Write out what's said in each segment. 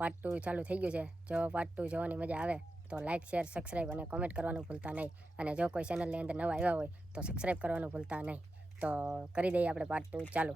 Part 2 ચાલુ થઈ ગયું છે. જો પાર્ટ 2 જોવાની મજા આવે તો લાઇક શેર સબસ્ક્રાઈબ અને કોમેન્ટ કરવાનું ભૂલતા નહીં. અને જો કોઈ ચેનલની અંદર નવા આવ્યા હોય તો સબસ્ક્રાઈબ કરવાનું ભૂલતા નહીં. તો કરી દઈએ આપણે પાર્ટ 2 ચાલુ.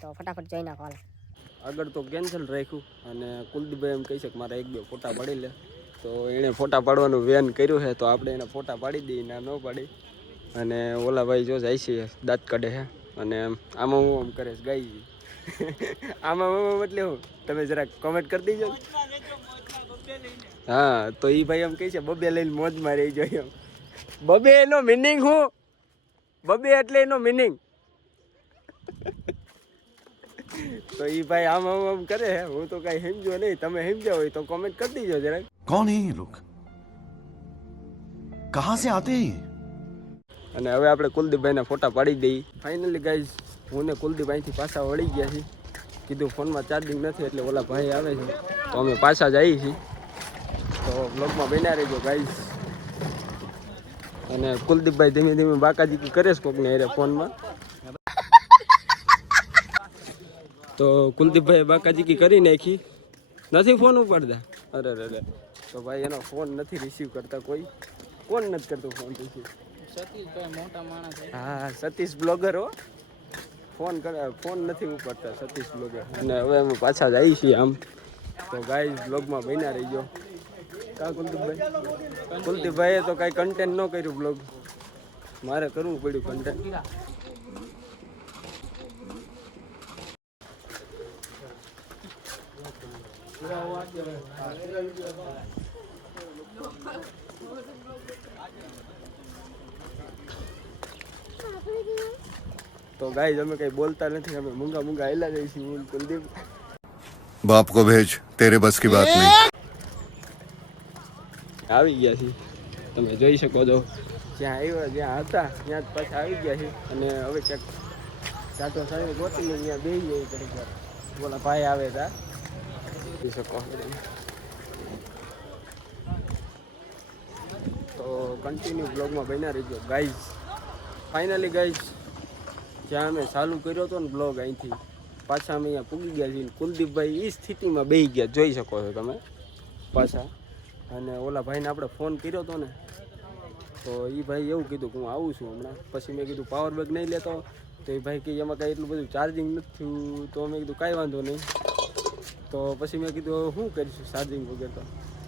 તો ફટાફટ જોઈ નાખો હાલ. આગળ તો કેન્સલ રાખ્યું અને કુલદીપભાઈ એમ કહી છે કે મારા 1-2 ફોટા પાડી લે. તો એણે ફોટા પાડવાનું વેન કર્યું છે તો આપણે એને ફોટા પાડી દઈએ ના ન પાડી. અને ઓલા ભાઈ જો જાય છે દાંત કાઢે છે અને આમાં હું આમ કરે છે ગાઈ આમાં એટલે હું તમે જરાક કોમેન્ટ કરી દેજો. હા તો એ ભાઈ એમ કહે છે બબે લઈને મોજ મારી જોઈએ. બબે એનો મિનિંગ હું બબે એટલે એનો મિનિંગ. તો એ ભાઈ આમ કરે હે હું તો કઈ સમજો નહીં. તમે સમજ્યા હોય તો કોમેન્ટ કરી દીજો જરાક. कौन है ये लोग कहां से आते हैं અને હવે આપણે કુલદીપભાઈના ફોટા પાડી દઈએ. ફાઇનલી ગાઈઝ હું ને કુલદીપભાઈથી પાછા વળી ગયા છીએ. કીધું ફોનમાં ચાર્જિંગ નથી એટલે ઓલા ભાઈ આવે છે તો અમે પાછા જઈએ છીએ. તો બ્લોગમાં બન્યા રહેજો ગાઈઝ. અને કુલદીપભાઈ ધીમે ધીમે બાકાજી કરે છે કોકને અરે ફોનમાં. તો કુલદીપભાઈ બાકાજી કરી નાખી. નથી ફોન ઉપાડતા. અરે અરે તો ભાઈ એનો ફોન નથી રિસીવ કરતા કોઈ. કોણ નથી કરતું ફોન રિસીવ? સતીશભાઈ મોટા માણસ. હા સતીશ બ્લોગર હો. ફોન નથી ઉપાડતા સતીશ બ્લોગર. અને હવે અમે પાછા જઈએ છીએ આમ. તો ગાઈઝ બ્લોગમાં બન્યા રહીજો. કા કુલદીપભાઈએ તો કાંઈ કન્ટેન્ટ ન કર્યું બ્લોગ. મારે કરવું પડ્યું કન્ટેન્ટ. તો ગાઈઝ અમે કઈ બોલતા નથી. અમે મૂંગા હેલા જઈએ છીએ. કુલદીપ बाप को भेज तेरे बस की बात नहीं આવી ગયા છીએ. તમે જોઈ શકો છો જ્યાં આવ્યા જ્યાં હતા ત્યાં જ પાછા આવી ગયા છે. અને હવે ક્યાંક ચાટો સાહેબ ગોતીને ત્યાં બેસી જાય ઘડીક વાર. બોલા ભાઈ આવે તા જોઈ શકો. તો કન્ટિન્યુ બ્લોગમાં બન્યા રહીજો ગાઈઝ. ફાઇનલી ગાઈઝ જ્યાં અમે ચાલુ કર્યો હતો ને બ્લોગ અહીંથી પાછા અમે અહીંયા પૂગી ગયા છીએ. કુલદીપભાઈ એ સ્થિતિમાં બેસી ગયા જોઈ શકો છો તમે પાછા. અને ઓલા ભાઈને આપણે ફોન કર્યો હતો ને તો એ ભાઈ એવું કીધું કે હું આવું છું હમણાં. પછી મેં કીધું પાવર બેગ નહીં લેતો. તો એ ભાઈ કે એમાં કાંઈ એટલું બધું ચાર્જિંગ નથી થયું. તો મેં કીધું કાંઈ વાંધો નહીં. તો પછી મેં કીધું શું કરીશું ચાર્જિંગ વગર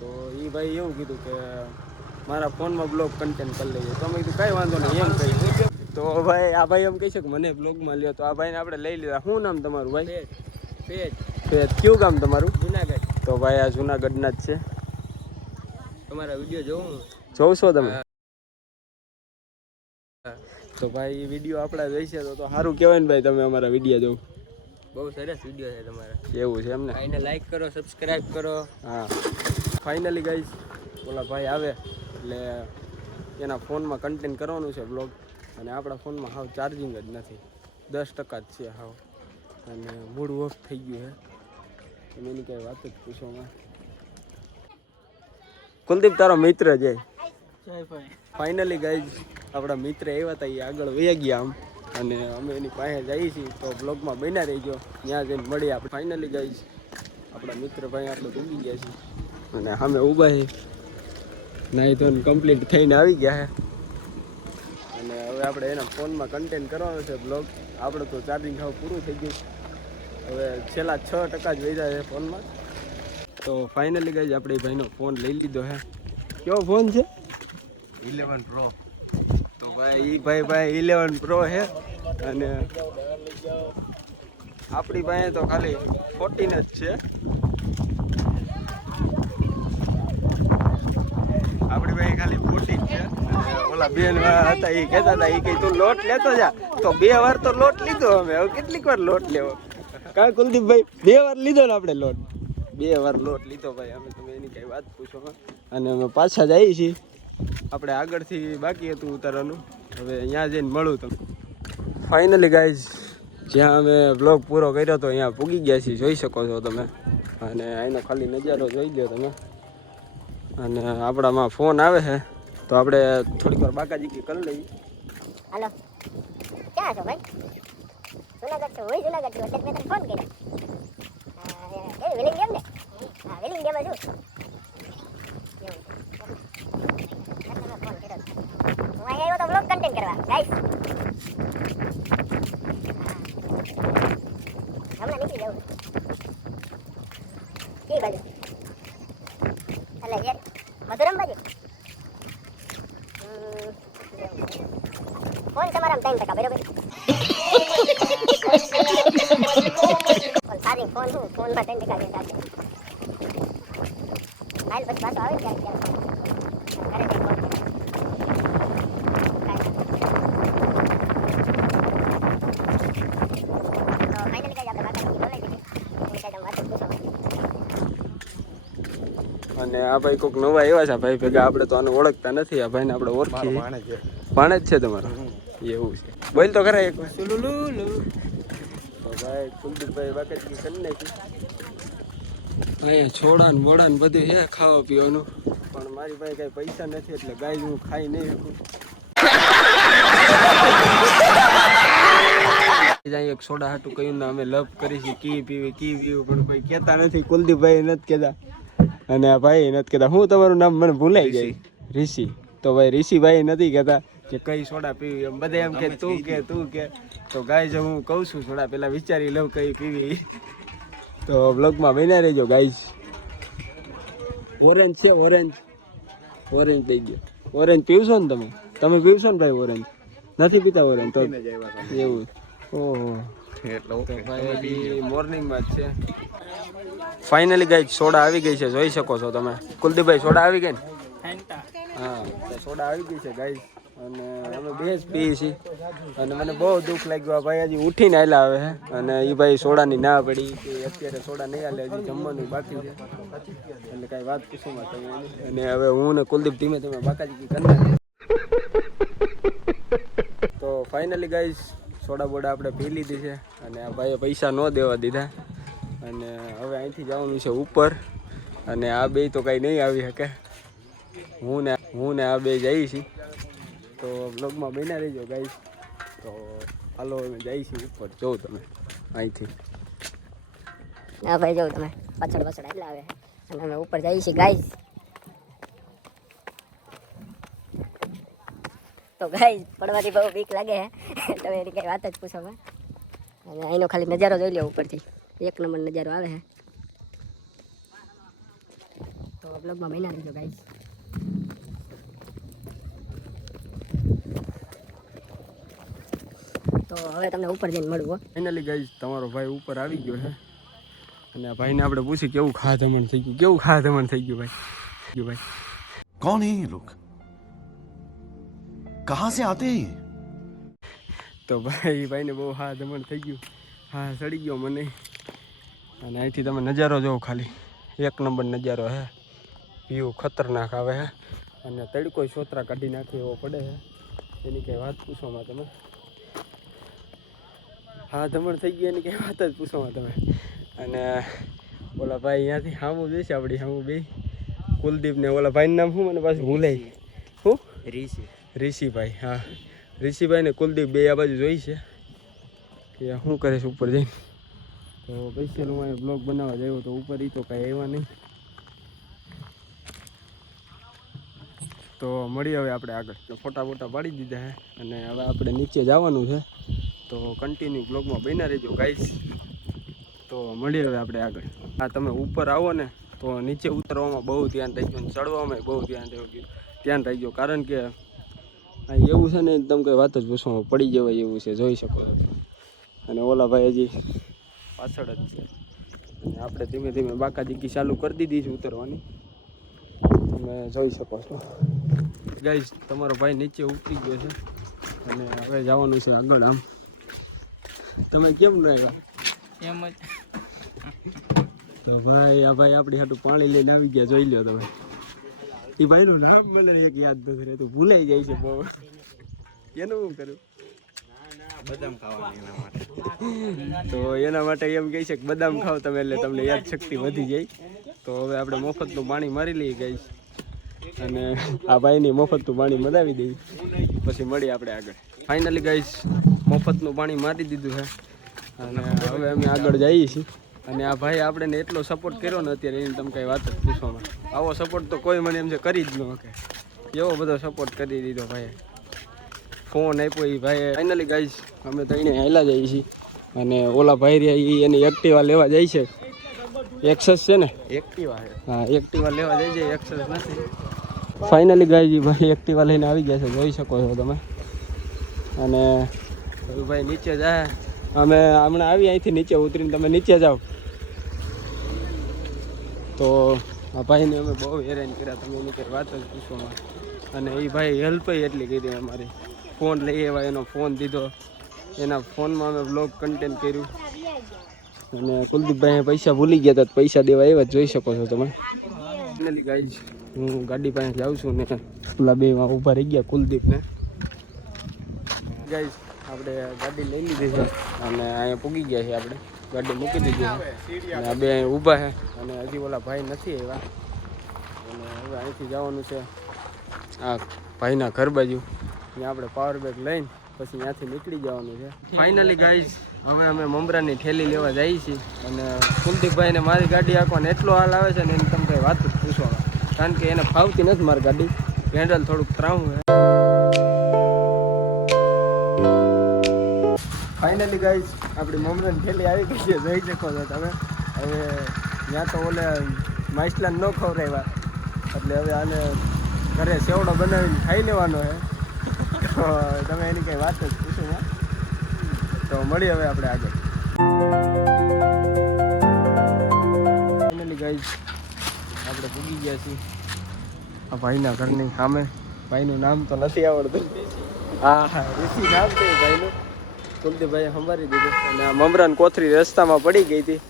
તો એ ભાઈ એવું કીધું કે મારા ફોનમાં બ્લોગ કન્ટેન્ટ કરી લઈએ. તો મેં કીધું કાંઈ વાંધો નહીં એમ કહી. તો ભાઈ આ ભાઈ એમ કહે છે કે મને બ્લોગમાં લ્યો. તો આ ભાઈને આપણે લઈ લીધા. શું નામ તમારું ભાઈ? પેજ. કયું ગામ તમારું? જુનાગઢ. તો ભાઈ આ જુનાગઢના જ છે. તમારા વિડીયો જોઉં છો તમે? તો ભાઈ વિડીયો આપણા જોઈશે તો સારું કહેવાય ને ભાઈ. તમે અમારા વિડીયો જોઉં. બહુ સરસ વિડીયો છે તમારા. એવું છે એમને? એને લાઈક કરો સબસ્ક્રાઇબ કરો. હા ફાઇનલી ગાઈઝ ઓલા ભાઈ આવે એટલે એના ફોનમાં કન્ટેન્ટ કરવાનું છે બ્લોગ. અને આપણા ફોનમાં હાવ ચાર્જિંગ જ નથી. 10% જ છે હાવ. અને મૂડ ઓફ થઈ ગયું છે. તમે એની કાંઈ વાત જ પૂછોમાં. કુલદીપ તારો મિત્ર છે. ફાઇનલી ગાઈઝ આપણા મિત્ર આવ્યા હતા એ આગળ વહી ગયા આમ. અને અમે એની પાસે જઈએ છીએ. તો બ્લોગમાં બન્યા રહીજો. ત્યાં જઈને મળીએ આપણે. ફાઇનલી ગાઈઝ આપણા મિત્ર ભાઈ આપણે ભૂગી ગયા છીએ. અને સામે ઊભા છે. નાઈ ધોઈને કમ્પ્લીટ થઈને આવી ગયા છે. અને હવે આપણે એના ફોનમાં કન્ટેન્ટ કરવાનો છે બ્લોગ. આપણે તો ચાર્જિંગ હાવ પૂરું થઈ ગયું. હવે છેલ્લા 6% જ વધ્યા છે ફોનમાં. તો ફાઇનલી ગાઈઝ આપણે એ ભાઈનો ફોન લઈ લીધો છે. કેવો ફોન છે? 11 Pro. તો ભાઈ એ ભાઈ 11 Pro છે. અને આપણી પાસે તો ખાલી 14 જ છે. આપણી પાસે ખાલી 14 છે. ઓલા બેન હતા એ કહેતા હતા એ કઈ તું લોટ લેતો જા. તો 2 વાર તો લોટ લીધો અમે. હવે કેટલીક વાર લોટ લેવો? કાં કુલદીપભાઈ 2 વાર લીધો ને આપણે લોટ. 2 વાર લોટ લીધો ભાઈ અમે. તમે એની કઈ વાત પૂછો. અને અમે પાછા જઈએ છીએ. આપણે આગળથી બાકી હતું ઉતારવાનું. હવે અહીંયા જઈને મળું તમે. ફાઇનલી ગાઈઝ જ્યાં અમે બ્લોગ પૂરો કર્યો હતો અહીંયા પૂગી ગયા છીએ. જોઈ શકો છો તમે. અને અહીંનો ખાલી નજારો જોઈ લો તમે. અને આપણામાં ફોન આવે છે તો આપણે થોડીક વાર બાકાજી કરી લઈએ. હાલો ક્યાં છો ભાઈ? જુનાગઢ છો? હોય જુનાગઢ છો. એટલે મેં તને ફોન કર્યો. વિલિંગ કેમ ને હા વેલી ઇન્ડિયામાં છું એવું તમે ફોન કર્યો હું આવ્યો તો બ્લોગ કન્ટેન્ટ કરવા ગાઈસ હમણાં નીકળી જાઉં કઈ બાજુ એટલે યાર મધુરમ બાજુ ફોન તમારા 3% બરાબર સારી ફોન હું ફોનમાં 3% છે સાથે હાલ પછી પાછો આવે ને ક્યારેક કરે છે ફોન તો ફાઇનલી કઈ આપણે બાકી બોલાવી દીધી એની કઈ તમે વાત પૂછો અને આ ભાઈ કોઈક નવા આવ્યા છે ભાઈ ભેગા આપણે તો આને ઓળખતા નથી આ ભાઈને આપણે ઓળખીએ ભાણે જ છે તમારો એવું છે બોલ તો ખરા એક વાર તો ભાઈ કુલદીપભાઈ બાકી કરી નાખી અહીંયા છોડા ને બોડા ને બધું છે ખાવા પીવાનું પણ મારી પાસે કઈ પૈસા નથી એટલે ગાય હું ખાઈ નહીં શકું અહીંયા એક સોડા હાટું કહ્યું ને અમે લવ કરીશું કી પીવી પણ કોઈ કહેતા નથી કુલદીપભાઈ નથી કહેતા અને આ ભાઈ નથી કહેતા હું તમારું નામ મને ભૂલાઈ જાય ઋષિ તો ભાઈ ઋષિભાઈ નથી કહેતા કે કઈ સોડા પીવી એમ બધા એમ કે તું કે તો ગાય જો હું કહું છું સોડા પેલા વિચારી લઉં કઈ પીવી તો બ્લોગમાં બન્યા રહેજો ગાઈસ ઓરેન્જ છે ઓરેન્જ થઈ ગયો ઓરેન્જ પીવશો ને તમે પીવશો ને ભાઈ ઓરેન્જ નથી પીતા ઓરેન્જ તો એવું ઓહો તો ભાઈ મોર્નિંગમાં જ છે ફાઇનલી ગાઈસ સોડા આવી ગઈ છે જોઈ શકો છો તમે કુલદીપભાઈ સોડા આવી ગઈ ને હા તો સોડા આવી ગઈ છે ગાઈસ અને અમે બે જ પીએ છીએ અને મને બહુ દુઃખ લાગ્યું આ ભાઈ હજી ઉઠીને આવેલા આવે છે અને એ ભાઈ સોડાની ના પડી કે અત્યારે સોડા નહીં હાલે હજી જમવાનું બાકી છે એટલે કાંઈ વાત પૂછું માં તમે અને હવે હું ને કુલદીપ ધીમે બાકાજી કરી તો ફાઇનલી ગાઈસ સોડા બોડા આપણે પી લીધી છે અને આ ભાઈએ પૈસા ન દેવા દીધા અને હવે અહીંથી જવાનું છે ઉપર અને આ બે તો કાંઈ નહીં આવી શકે હું ને આ બે જઈએ છીએ તો બ્લોગમાં બન્યા રહીજો ગાઈસ તો હાલો અમે જઈએ છીએ ઉપર જોઉં તમે અહીંથી ના ભાઈ જોઉં તમે પાછળ એટલે આવે અને અમે ઉપર જઈએ છીએ ગાઈસ તો ગાઈસ પડવાથી બહુ બીક લાગે છે તમે એની કઈ વાત જ પૂછો અને અહીંનો ખાલી નજારો જોઈ લો ઉપરથી એક નંબર નજારો આવે છે તો બ્લોગમાં બન્યા રહીજો ગાઈસ તો હવે તમને ઉપર જઈને મળવું ફાઇનલી ગાઈસ તમારો ભાઈ ઉપર આવી ગયો છે અને આ ભાઈને આપણે પૂછ્યું કેવું ખાધમણ થઈ ગયું ભાઈ कौन है ये लोग कहाँ से आते हैं તો ભાઈને બહુ ખાધમણ થઈ ગયું હા સડી ગયો મને અને અહીંથી તમે નજારો જોવો ખાલી એક નંબર નજારો હે વ્યૂ ખતરનાક આવે છે અને તડકો સોતરા કાઢી નાખી એવો પડે છે એની કંઈ વાત પૂછવામાં તમે હા ધમણ થઈ ગઈ એની કંઈ વાત જ પૂછવામાં તમે અને ઓલા ભાઈ અહીંયાથી સામું જોઈશે આપણી સામું બે કુલદીપ ને ઓલા ભાઈનું નામ શું મને પાછું ભૂલાય શું ઋષિભાઈ હા ઋષિભાઈ ને કુલદીપ બે આ બાજુ જોઈ છે કે શું કરે છે ઉપર જઈને તો સ્પેશિયલ હું અહીંયા બ્લોગ બનાવવા જાય તો ઉપર તો કાંઈ આવ્યા નહીં તો મળીએ હવે આપણે આગળ ફોટા બોટા પાડી દીધા છે અને હવે આપણે નીચે જવાનું છે તો કન્ટિન્યુ બ્લોગમાં બન્યા રહેજો ગાઈસ તો મળીએ હવે આપણે આગળ હા તમે ઉપર આવો ને તો નીચે ઉતરવામાં બહુ ધ્યાન રાખજો અને ચડવામાં બહુ ધ્યાન રાખજો કારણ કે એવું છે ને તમે કંઈ વાત જ પૂછવામાં પડી જવાય એવું છે જોઈ શકો છો અને ઓલા ભાઈ હજી પાછળ જ છે અને આપણે ધીમે ધીમે બાકાજીકી ચાલુ કરી દીધી છે ઉતરવાની તમે જોઈ શકો છો ગાઈસ તમારો ભાઈ નીચે ઉતરી ગયો છે અને હવે જવાનું છે આગળ આમ તમે કેમ રહ્યા એમ જ તો ભાઈ આ ભાઈ આપણી હાટું પાણી લઈને આવી ગયા જોઈ લો તમે એ ભાઈનું નામ મને એક યાદ નથી રહેતું ભૂલાઈ જાય છે બહુ એનું શું કર્યું બદામ ખાવાની એના માટે તો એના માટે એમ કહે છે કે બદામ ખાઓ તમે એટલે તમને યાદ શક્તિ વધી જાય તો હવે આપણે મફતનું પાણી મારી લઈએ ગાઈસ અને આ ભાઈની મફતનું પાણી મદાવી દઈએ પછી મળીએ આપણે આગળ ફાઇનલી ગાઈસ મફતનું પાણી મારી દીધું છે અને હવે અમે આગળ જઈએ છીએ અને આ ભાઈ આપણે એટલો સપોર્ટ કર્યો ને અત્યારે એને તમે કાંઈ વાત જ પૂછવામાં. આવો સપોર્ટ તો કોઈ મને એમ છે કરી જ ન શકે. એવો બધો સપોર્ટ કરી દીધો ભાઈએ. ફોન આપ્યો એ ભાઈએ. ફાઇનલી ગાઈઝ અમે તો એને હાલ્યા જઈએ છીએ અને ઓલા ભાઈ રહ્યા એ એની એક્ટિવા લેવા જાય છે. એક્સેસ છે ને? એક્ટિવા છે. હા એક્ટિવા લેવા જાય છે, એક્સેસ નથી. ફાઇનલી ગાઈઝ ભાઈ એક્ટિવા લઈને આવી ગયા છે, જોઈ શકો છો તમે. અને ભાઈ નીચે જાય. અમે હમણાં આવી અહીંથી નીચે ઉતરીને તમે નીચે જાઓ તો આ ભાઈને અમે બહુ હેરાન કર્યા, તમે એની કંઈ વાત જ પૂછવામાં. અને એ ભાઈ હેલ્પ એટલી કરી અમારી. ફોન લઈ આવ્યા, એનો ફોન દીધો, એના ફોનમાં અમે બ્લોગ કન્ટેન્ટ કર્યું. અને કુલદીપભાઈ પૈસા ભૂલી ગયા હતા, પૈસા દેવા એવા જોઈ શકો છો તમે. ફાઇનલી ગાઈઝ હું ગાડી પાસે જાઉં છું ને પેલા બેમાં ઊભા રહી ગયા કુલદીપને. ગાઈઝ આપણે ગાડી લઈ લીધી છે અને અહીંયા પૂગી ગયા છે. આપણે ગાડી મૂકી દીધી છે અને આ બે અહીં ઊભા છે અને હજી ઓલા ભાઈ નથી આવ્યા. અને હવે અહીંથી જવાનું છે આ ભાઈના ઘર બાજુ. ત્યાં આપણે પાવર બેગ લઈને પછી ત્યાંથી નીકળી જવાનું છે. ફાઇનલી ગાઈઝ હવે અમે મમરાની ઠેલી લેવા જઈએ છીએ અને કુલદીપભાઈને મારી ગાડી આંકવાને એટલો હાલ આવે છે ને એને તમે કંઈ વાત જ પૂછવામાં. કારણ કે એને ફાવતી નથી મારી ગાડી, હેન્ડલ થોડુંક ત્રાવું છે. ફાઇનલી ગાઈઝ આપણી મમરાની થેલી આવી ગઈ છે, જોઈ શકો છો તમે. હવે ત્યાં તો ઓલે માઇસલાન ન ખવડાવ્યા એટલે હવે આને ઘરે સેવડો બનાવીને ખાઈ લેવાનો છે. તો તમે એની કંઈ વાત જ પૂછો. તો મળીએ હવે આપણે આગળ. ફાઇનલી ગાઈઝ આપણે પૂગી ગયા છીએ આ ભાઈના ઘરની સામે. ભાઈનું નામ તો નથી આવડતું. હા હા ઋષિ નામ છે ભાઈનું. કુલદીપભાઈએ સંભાળી દીધું. અને આ મમરાન કોથરી રસ્તામાં પડી ગઈ હતી.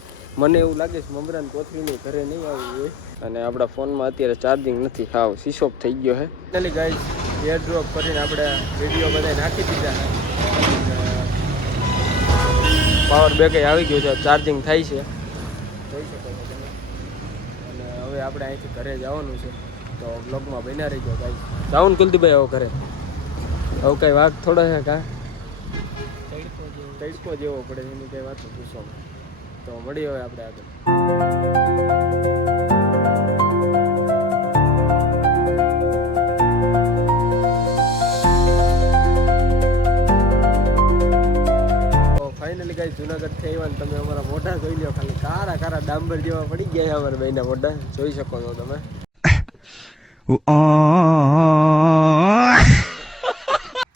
મને એવું લાગે છે મમરાન કોથરીની ઘરે નહીં આવી હોય. અને આપણા ફોનમાં અત્યારે ચાર્જિંગ નથી, હાવ સ્વિચ ઓફ થઈ ગયો છે. ફાઇનલી ગાઈઝ એર ડ્રોપ કરીને આપણે વિડીયો બધા નાખી દીધા છે. પાવર બેક આવી ગયો છે, ચાર્જિંગ થાય છે, જોઈ શકો છો તમે. અને હવે આપણે અહીંથી ઘરે જવાનું છે, તો બ્લોગમાં બન્યા રહી ગયો ગાઈઝ. જાઉં ને કુલદીપભાઈ હવે ઘરે? હવે કંઈ વાઘ થોડો છે કાં? તડકો જેવો પડે એની કંઈ વાત પૂછવામાં. તો મળીએ હવે આપણે આગળ. ફાઇનલી ગાઈસ જુનાગઢથી આવ્યા ને તમે અમારા મોઢા જોઈ લો, ખાલી કારા કારા ડાંબર જેવા પડી ગયા છે અમારા ભાઈના મોઢા, જોઈ શકો છો તમે.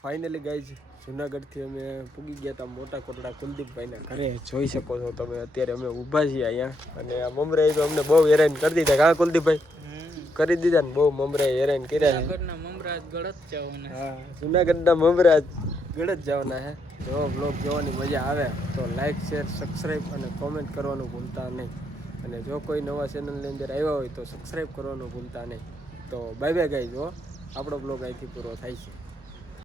ફાઇનલી ગાઈસ જુનાગઢથી અમે પૂગી ગયા હતા મોટા કોટડા કુલદીપભાઈના ઘરે, જોઈ શકો છો તમે. અત્યારે અમે ઊભા છીએ અહીંયા અને આ મમરાએ તો અમને બહુ હેરાન કરી દીધા. કાં કુલદીપભાઈ? કરી દીધા ને બહુ મમરાએ હેરાન કર્યા છે. હા જુનાગઢના મમરા ગળત જવાના છે. જો બ્લોગ જોવાની મજા આવે તો લાઈક શેર સબસ્ક્રાઈબ અને કોમેન્ટ કરવાનું ભૂલતા નહીં. અને જો કોઈ નવા ચેનલની અંદર આવ્યા હોય તો સબસ્ક્રાઈબ કરવાનું ભૂલતા નહીં. તો બાય બાય ગાઈઝ. આપણો બ્લોગ અહીંથી પૂરો થાય છે.